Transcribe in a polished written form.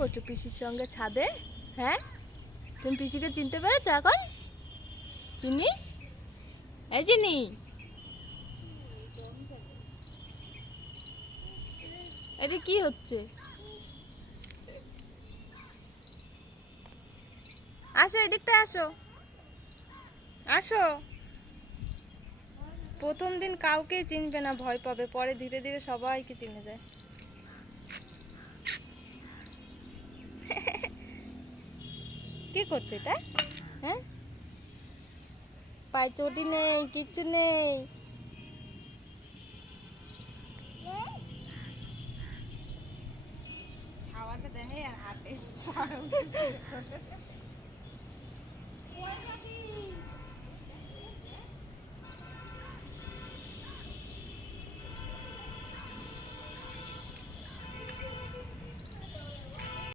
করছো পিসির সঙ্গে ছাদে? হ্যাঁ, তুমি পিসিকে চিনতে পেরেছো এখন? চিনি, এই চিনি। এটা কি হচ্ছে? আসো, এদিকটা আসো, আসো। প্রথম দিন কাউকেই চিনবে না, ভয় পাবে, পরে ধীরে ধীরে সবাইকে চিনে যায়। কি করছো এটা? হ্যাঁ, পায়ে চটি নেই, কিচ্ছু নেই। খাওয়াটা দেখে আর হাতে